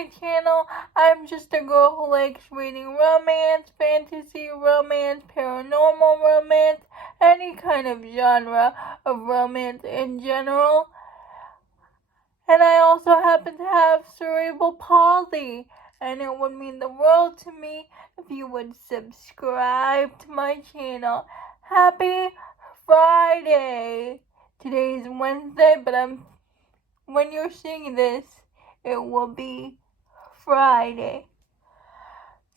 my channel. I'm just a girl who likes reading romance, fantasy romance, paranormal romance, any kind of genre of romance in general. And I also happen to have cerebral palsy, and it would mean the world to me if you would subscribe to my channel. Happy Friday! Today's Wednesday, but when you're seeing this, it will be Friday.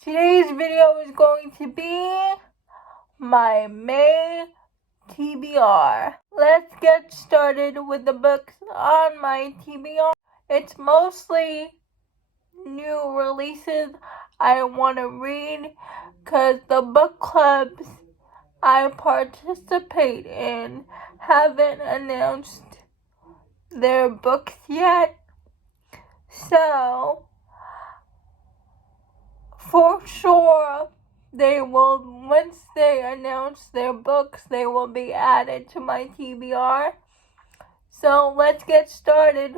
Today's video is going to be my May TBR. Let's get started with the books on my TBR. It's mostly new releases I want to read because the book clubs I participate in haven't announced their books yet. So, for sure, once they announce their books, they will be added to my TBR. So let's get started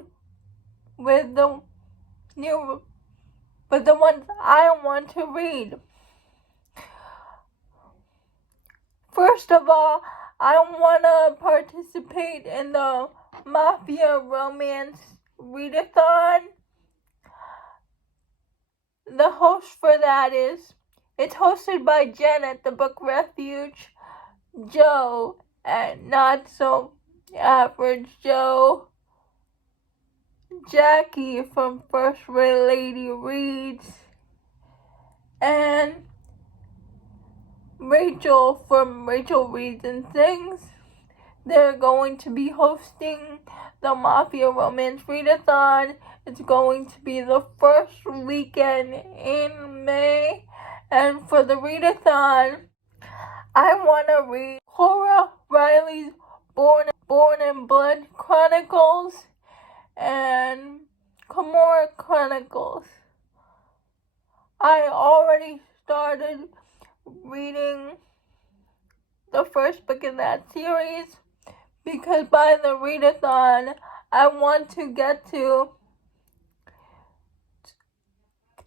with the ones I want to read. First of all, I want to participate in the Mafia Romance Readathon. The host for that it's hosted by Jen at the Book Refuge, Joe at Not So Average Joe, Jackie from First Lady Reads, and Rachel from Rachel Reads and Things. They're going to be hosting the Mafia Romance Readathon. It's going to be the first weekend in May. And for the readathon, I want to read Cora Riley's Born in Blood Chronicles and Camorra Chronicles. I already started reading the first book in that series because by the readathon, I want to get to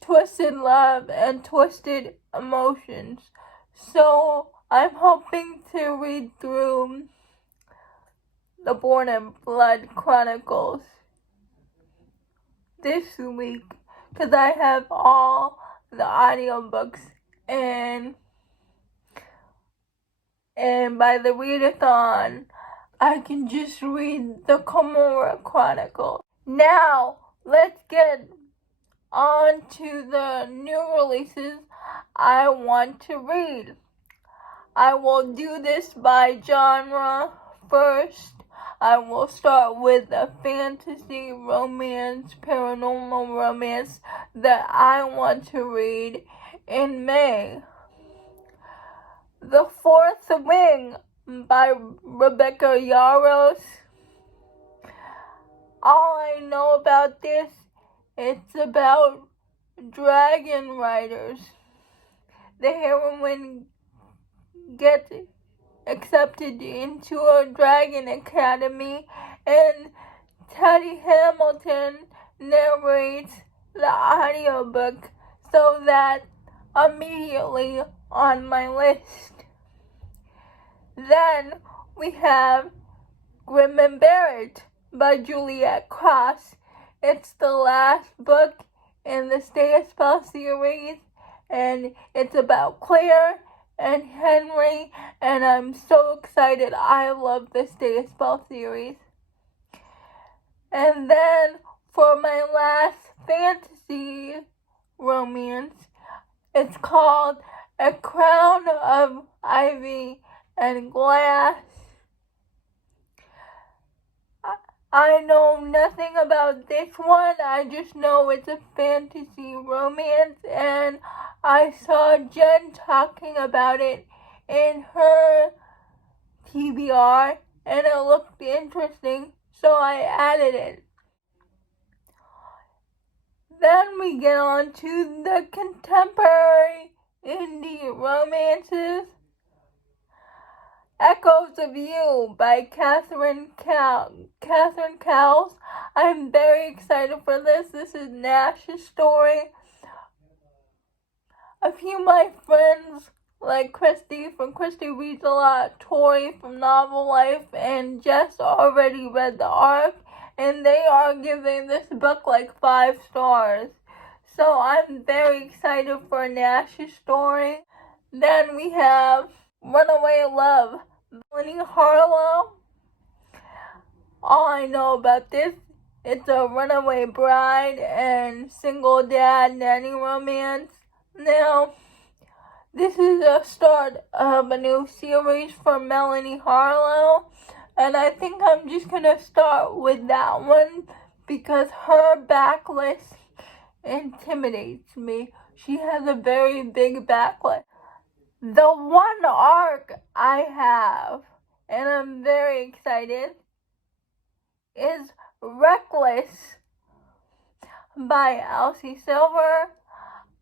Twisted Love and Twisted Emotions. So I'm hoping to read through the Born in Blood Chronicles this week because I have all the audiobooks and by the readathon I can just read the Camorra Chronicles. Now let's get on to the new releases I want to read. I will do this by genre first. I will start with the fantasy, romance, paranormal romance that I want to read in May. The Fourth Wing by Rebecca Yarros. All I know about this, it's about dragon riders. The heroine gets accepted into a dragon academy, and Teddy Hamilton narrates the audiobook, so that immediately on my list. Then we have Grimm and Bear by Juliet Cross. It's the last book in the Stay a Spell series, and it's about Claire and Henry, and I'm so excited. I love the Stay a Spell series. And then for my last fantasy romance, it's called A Crown of Ivy and Glass. I know nothing about this one. I just know it's a fantasy romance, and I saw Jen talking about it in her TBR, and it looked interesting, so I added it. Then we get on to the contemporary indie romances. Echoes of You by Catherine Cowles. I'm very excited for this. This is Nash's story. A few of my friends, like Christy from Christy Reads a Lot, Tori from Novel Life, and Jess already read the arc, and they are giving this book like 5 stars. So I'm very excited for Nash's story. Then we have Runaway Love, Melanie Harlow. All I know about this, it's a runaway bride and single dad nanny romance. Now, this is a start of a new series for Melanie Harlow, and I think I'm just going to start with that one because her backlist intimidates me. She has a very big backlist. The one arc I have, and I'm very excited, is Reckless by Elsie Silver.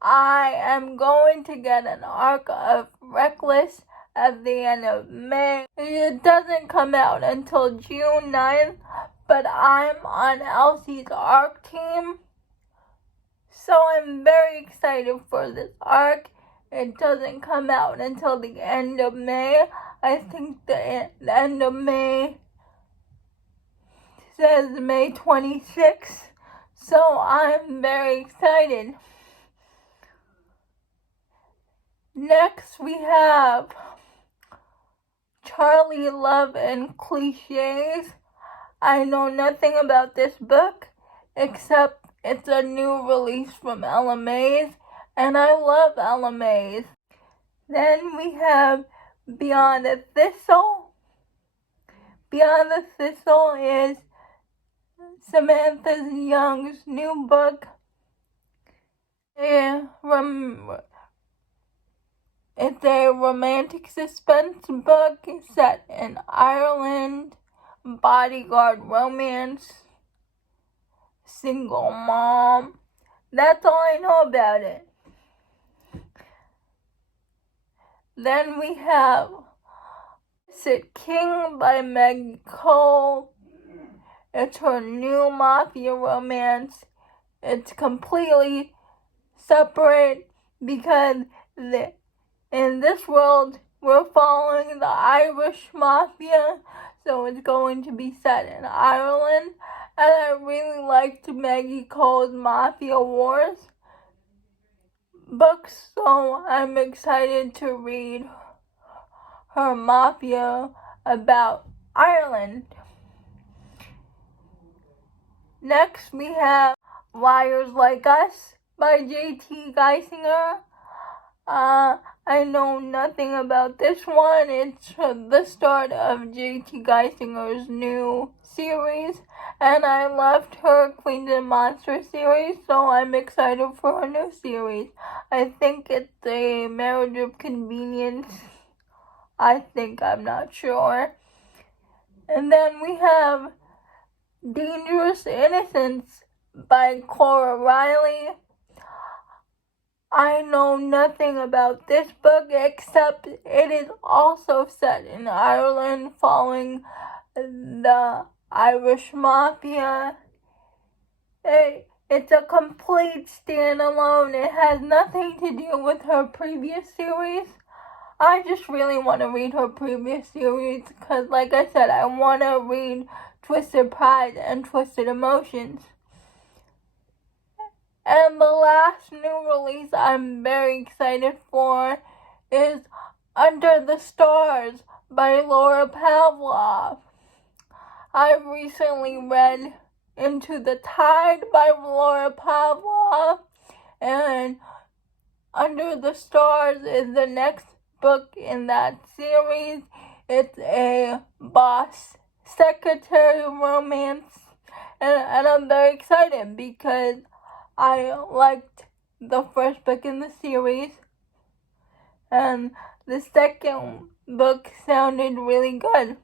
I am going to get an arc of Reckless at the end of May. It doesn't come out until June 9th, but I'm on Elsie's arc team. So I'm very excited for this arc. It doesn't come out until the end of May. I think the end of May says May 26th. So I'm very excited. Next we have Charlie, Love, and Clichés. I know nothing about this book except it's a new release from Ella Mays, and I love Ella Mays. Then we have Beyond the Thistle. Beyond the Thistle is Samantha Young's new book. It's a romantic suspense book set in Ireland, bodyguard romance, single mom. That's all I know about it. Then we have Illicit King by Meg Cole. It's her new Mafia romance. It's completely separate because in this world, we're following the Irish Mafia, so it's going to be set in Ireland. And I really liked Maggie Cole's Mafia Wars books, so I'm excited to read her Mafia about Ireland. Next, we have Liars Like Us by J.T. Geisinger. I know nothing about this one. It's the start of J.T. Geisinger's new series, and I loved her Queens and Monsters series, so I'm excited for her new series. I think it's a Marriage of Convenience. I'm not sure. And then we have Dangerous Innocence by Cora Riley. I know nothing about this book except it is also set in Ireland following the Irish Mafia. It's a complete standalone. It has nothing to do with her previous series. I just really want to read her previous series because, like I said, I want to read Twisted Pride and Twisted Emotions. And the last new release I'm very excited for is Under the Stars by Laura Pavlov. I recently read Into the Tide by Laura Pavlov, and Under the Stars is the next book in that series. It's a boss secretary romance, and I'm very excited because I liked the first book in the series, and the second book sounded really good.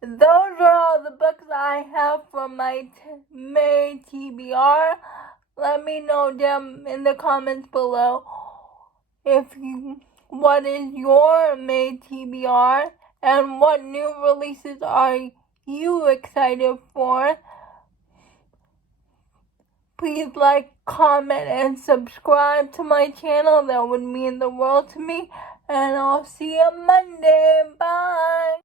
Those are all the books I have from my May TBR. Let me know down in the comments below if you what is your May TBR and what new releases are you excited for. Please like, comment, and subscribe to my channel. That would mean the world to me. And I'll see you Monday. Bye.